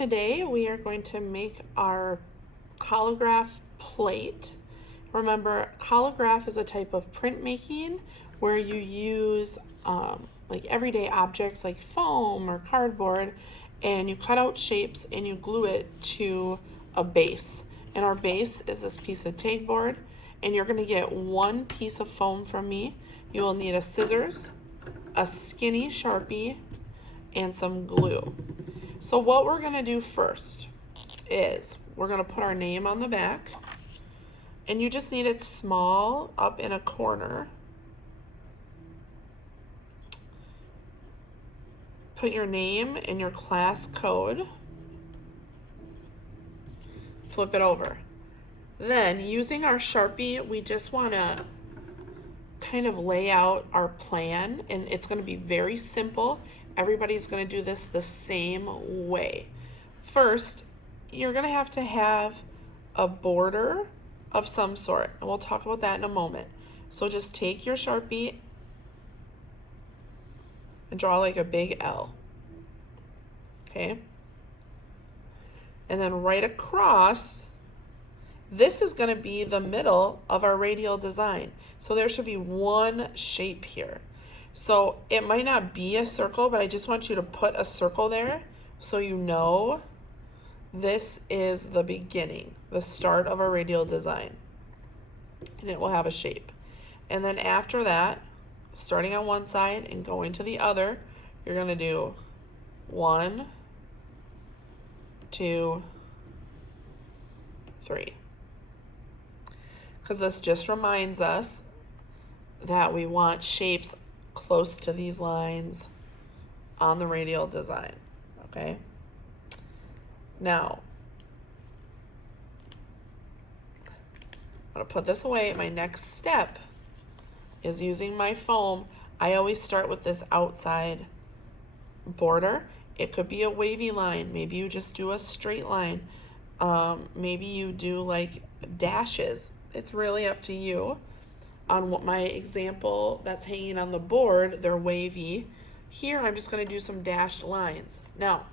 Today we are going to make our Collagraph plate. Remember, Collagraph is a type of printmaking where you use like everyday objects like foam or cardboard, and you cut out shapes and you glue it to a base. And our base is this piece of tape board, and you're going to get one piece of foam from me. You will need a scissors, a skinny Sharpie, and some glue. So what we're going to do first is we're going to put our name on the back, and you just need it small up in a corner. Put your name and your class code. Flip it over. Then using our Sharpie, we just want to kind of lay out our plan, and it's going to be very simple. Everybody's going to do this the same way. First, you're going to have a border of some sort, and we'll talk about that in a moment. So just take your Sharpie and draw like a big L, okay? And then right across, this is going to be the middle of our radial design. So there should be one shape here. So it might not be a circle, but I just want you to put a circle there so you know this is the beginning, the start of our radial design. And it will have a shape. And then after that, starting on one side and going to the other, you're going to do 1, 2, 3. Because this just reminds us that we want shapes close to these lines on the radial design, okay? Now, I'm going to put this away. My next step is using my foam. I always start with this outside border. It could be a wavy line. Maybe you just do a straight line. Maybe you do like dashes. It's really up to you. On what my example that's hanging on the board, they're wavy. Here, I'm just going to do some dashed lines. Now,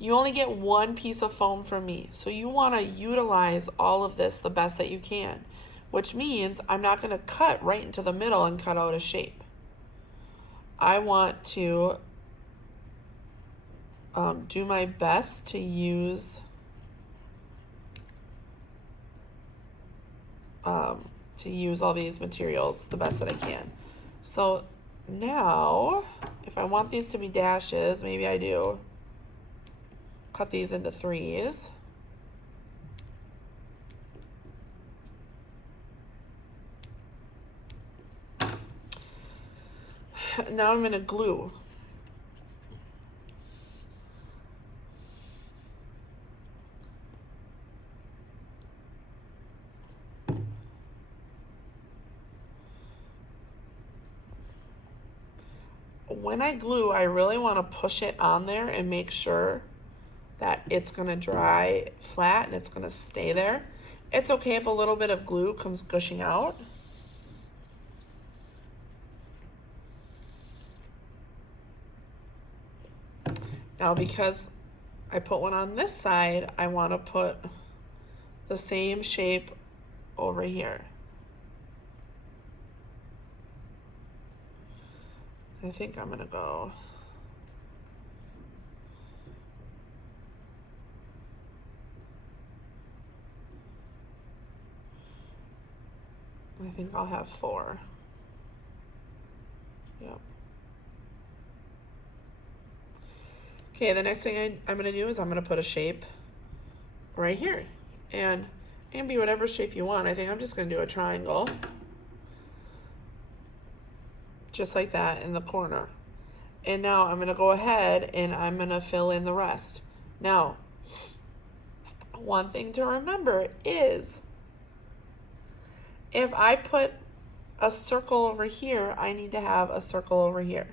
you only get one piece of foam from me, so you want to utilize all of this the best that you can, which means I'm not going to cut right into the middle and cut out a shape. I want to do my best to use all these materials the best that I can. So now, if I want these to be dashes, maybe I do cut these into 3s. Now I'm going to glue. When I glue, I really want to push it on there and make sure that it's going to dry flat and it's going to stay there. It's okay if a little bit of glue comes gushing out. Now, because I put one on this side, I want to put the same shape over here. I think I'm going to go I think I'll have 4. Yep. Okay, the next thing I'm going to do is I'm going to put a shape right here. And it can be whatever shape you want. I think I'm just going to do a triangle. Just like that in the corner. And now I'm going to go ahead and I'm going to fill in the rest. Now, one thing to remember is if I put a circle over here, I need to have a circle over here.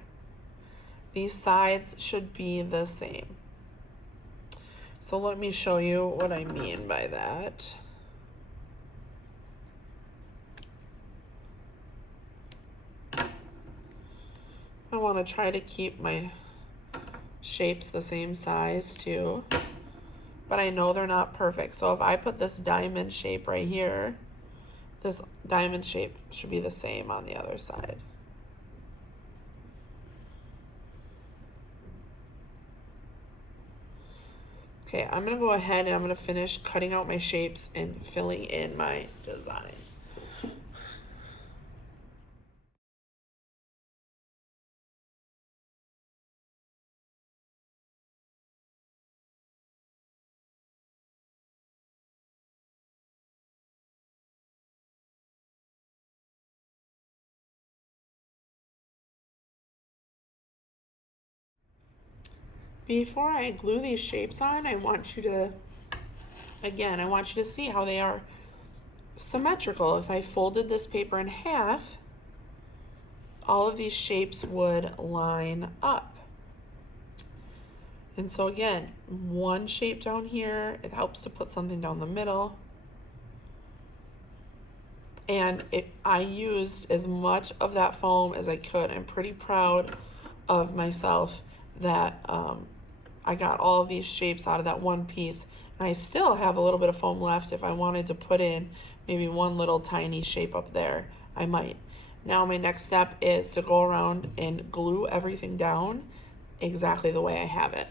These sides should be the same. So let me show you what I mean by that. I want to try to keep my shapes the same size too, but I know they're not perfect. So if I put this diamond shape right here, this diamond shape should be the same on the other side. Okay, I'm gonna go ahead and I'm gonna finish cutting out my shapes and filling in my design. Before I glue these shapes on, I want you to, again, I want you to see how they are symmetrical. If I folded this paper in half, all of these shapes would line up. And so again, one shape down here, it helps to put something down the middle. And I used as much of that foam as I could. I'm pretty proud of myself that I got all of these shapes out of that one piece. And I still have a little bit of foam left. If I wanted to put in maybe one little tiny shape up there, I might. Now my next step is to go around and glue everything down exactly the way I have it.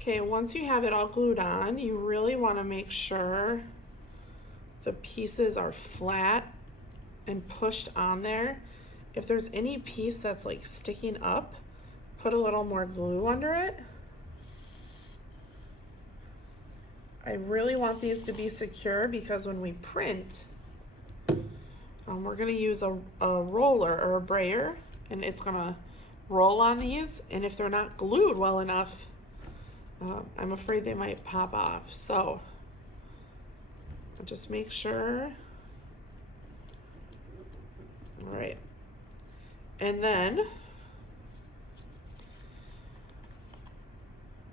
Okay, once you have it all glued on, you really want to make sure the pieces are flat and pushed on there. If there's any piece that's like sticking up, put a little more glue under it. I really want these to be secure because when we print, we're gonna use a roller or a brayer, and it's gonna roll on these, and if they're not glued well enough, I'm afraid they might pop off. So just make sure. All right. And then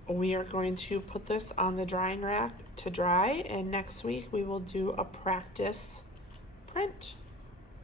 we are going to put this on the drying rack to dry, and next week we will do a practice print.